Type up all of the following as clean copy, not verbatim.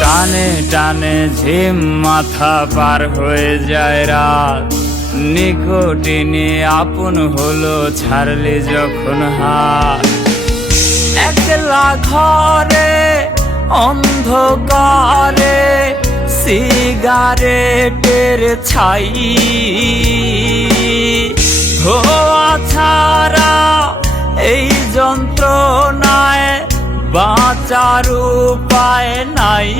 টানে টানে ঝিম মাথা পার হয়ে যায় রাত, নিকটিনে আপন হলো ছাড়লে যখন হাত। একলা ঘরে অন্ধকারে সিগারেটের ছাই, ধোয়া ছাড়া এই যন্ত্রণায় বাঁচার উপায় নাই।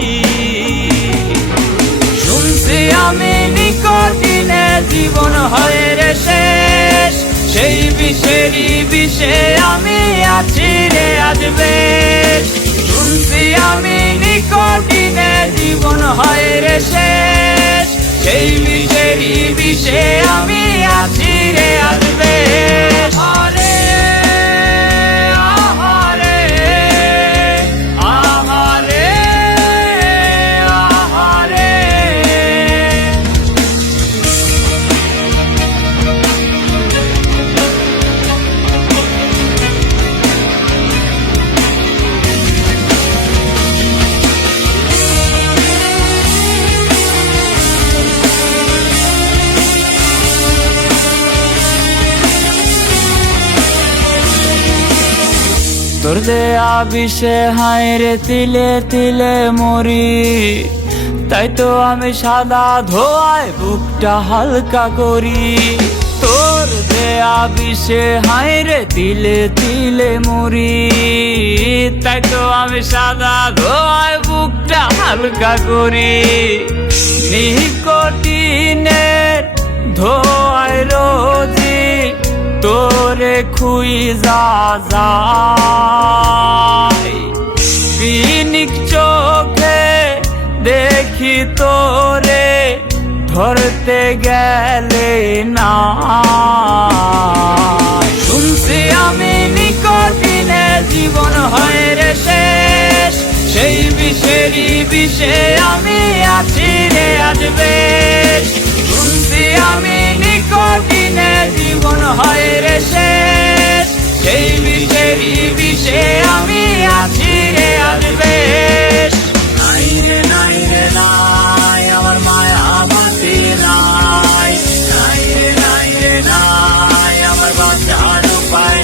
শুনছি আমি নিকটিনে জীবন হয় রে শেষ, সেই বিষেরই বিষে আমি আছি রে আজ বেশ। শুনছি আমি নিকটিনে জীবন হয় রে শেষ, সেই বিষেরই বিষে আমি আছি রে আজ বেশ। তোর দেয়া বিষে হায় রে তিলে তিলে মরি, তাই তো আমি সাদা ধোয়ায় বুকটা হালকা করি। তোর দেয়া বিষে হায় রে তিলে তিলে মরি, তাই তো আমি সাদা ধোয়ায় বুকটা হালকা করি। নিকটিনের ধোয়ায় রোজি তোরে খুইজা যায়, বিনিক চোখে দেখি তোরে ধরতে গেলে না। শুনছি আমি নিকটিনে জীবন হয় রে শেষ, সেই বিষেরই বিষে আমি আছি রে আজ বেশ। শুনছি আমি নিকটিনে জীবন হয় রে শেষ, সেই বিষেরই বিষে আমি আছি রে আজ বেশ। নাই রে নাই রে নাই আমার মায়া বাতি নাই, নাই রে নাই রে নাই আমার বাঁচার উপায়।